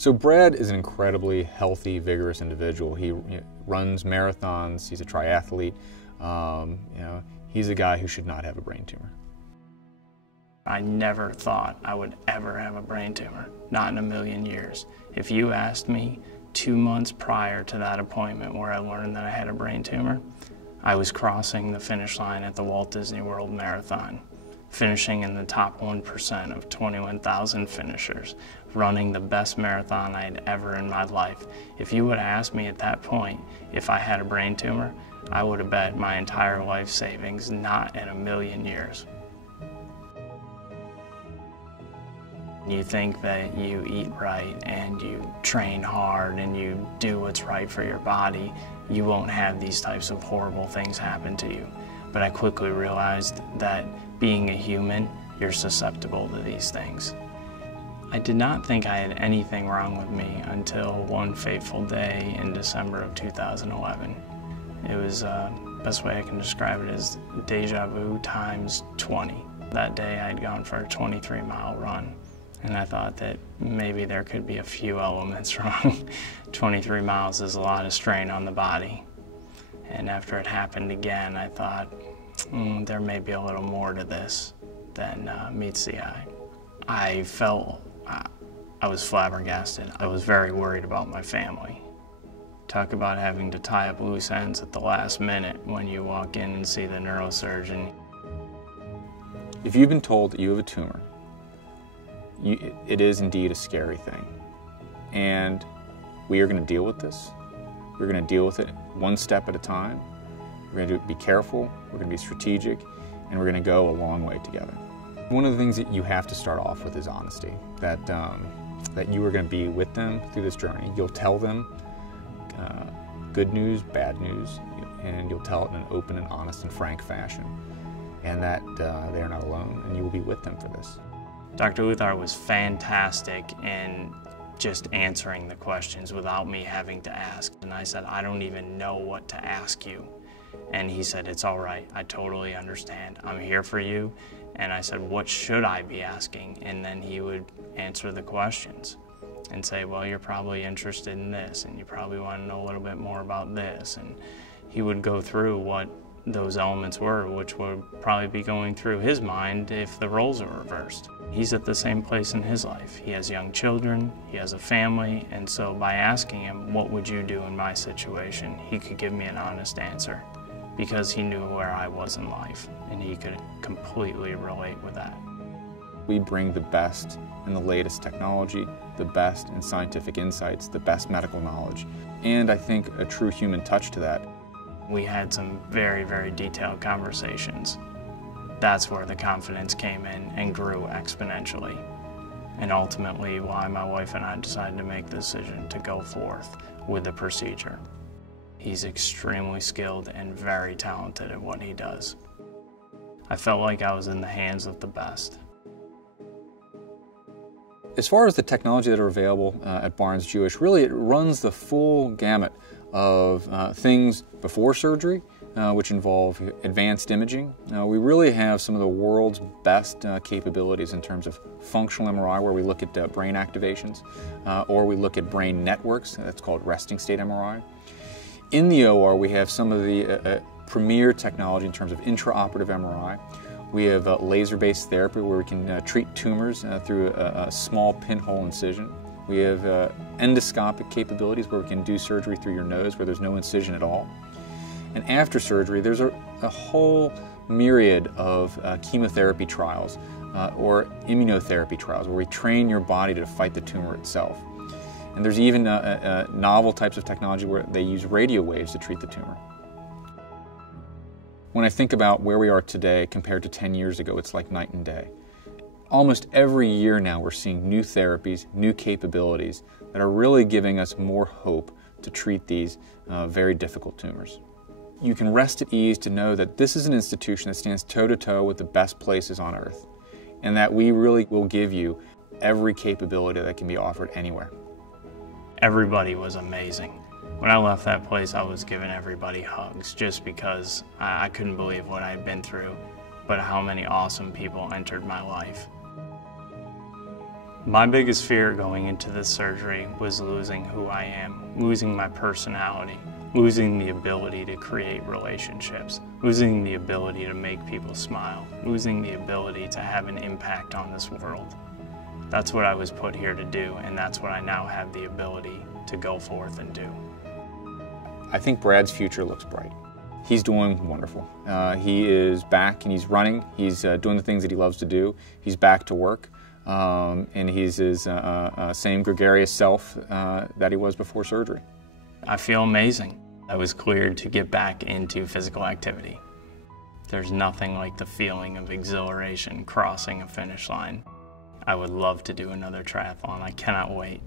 So Brad is an incredibly healthy, vigorous individual. He runs marathons, he's a triathlete. He's a guy who should not have a brain tumor. I never thought I would ever have a brain tumor, not in a million years. If you asked me 2 months prior to that appointment where I learned that I had a brain tumor, I was crossing the finish line at the Walt Disney World Marathon, finishing in the top 1% of 21,000 finishers, running the best marathon I'd ever in my life. If you would have asked me at that point if I had a brain tumor, I would have bet my entire life savings, not in a million years. You think that you eat right and you train hard and you do what's right for your body, you won't have these types of horrible things happen to you. But I quickly realized that being a human, you're susceptible to these things. I did not think I had anything wrong with me until one fateful day in December of 2011. It was, best way I can describe it is deja vu times 20. That day I'd gone for a 23-mile run, and I thought that maybe there could be a few elements wrong. 23 miles is a lot of strain on the body. And after it happened again, I thought, there may be a little more to this than meets the eye. I felt I was flabbergasted. I was very worried about my family. Talk about having to tie up loose ends at the last minute when you walk in and see the neurosurgeon. If you've been told that you have a tumor, it is indeed a scary thing. And we are going to deal with this. We're going to deal with it one step at a time. We're going to be careful, we're going to be strategic, and we're going to go a long way together. One of the things that you have to start off with is honesty, that you are going to be with them through this journey. You'll tell them good news, bad news, and you'll tell it in an open and honest and frank fashion, and that they're not alone, and you will be with them for this. Dr. Leuthardt was fantastic in just answering the questions without me having to ask. And I said, I don't even know what to ask you. And he said, it's all right, I totally understand. I'm here for you. And I said, what should I be asking? And then he would answer the questions and say, well, you're probably interested in this, and you probably want to know a little bit more about this. And he would go through what those elements were, which would probably be going through his mind if the roles are reversed. He's at the same place in his life. He has young children, he has a family, and so by asking him, what would you do in my situation, he could give me an honest answer because he knew where I was in life, and he could completely relate with that. We bring the best in the latest technology, the best in scientific insights, the best medical knowledge, and I think a true human touch to that. We had some very, very detailed conversations. That's where the confidence came in and grew exponentially. And ultimately why my wife and I decided to make the decision to go forth with the procedure. He's extremely skilled and very talented at what he does. I felt like I was in the hands of the best. As far as the technology that are available at Barnes-Jewish, really it runs the full gamut of things before surgery, which involve advanced imaging. We really have some of the world's best capabilities in terms of functional MRI, where we look at brain activations, or we look at brain networks. That's called resting state MRI. In the OR, we have some of the premier technology in terms of intraoperative MRI. We have laser-based therapy where we can treat tumors through a small pinhole incision. We have endoscopic capabilities where we can do surgery through your nose where there's no incision at all. And after surgery, there's a whole myriad of chemotherapy trials or immunotherapy trials where we train your body to fight the tumor itself. And there's even novel types of technology where they use radio waves to treat the tumor. When I think about where we are today compared to 10 years ago, it's like night and day. Almost every year now we're seeing new therapies, new capabilities that are really giving us more hope to treat these very difficult tumors. You can rest at ease to know that this is an institution that stands toe-to-toe with the best places on earth, and that we really will give you every capability that can be offered anywhere. Everybody was amazing. When I left that place, I was giving everybody hugs just because I couldn't believe what I had been through, but how many awesome people entered my life. My biggest fear going into this surgery was losing who I am, losing my personality, losing the ability to create relationships, losing the ability to make people smile, losing the ability to have an impact on this world. That's what I was put here to do, and that's what I now have the ability to go forth and do. I think Brad's future looks bright. He's doing wonderful. He is back and he's running. He's doing the things that he loves to do. He's back to work. And he's his same gregarious self that he was before surgery. I feel amazing. I was cleared to get back into physical activity. There's nothing like the feeling of exhilaration crossing a finish line. I would love to do another triathlon. I cannot wait.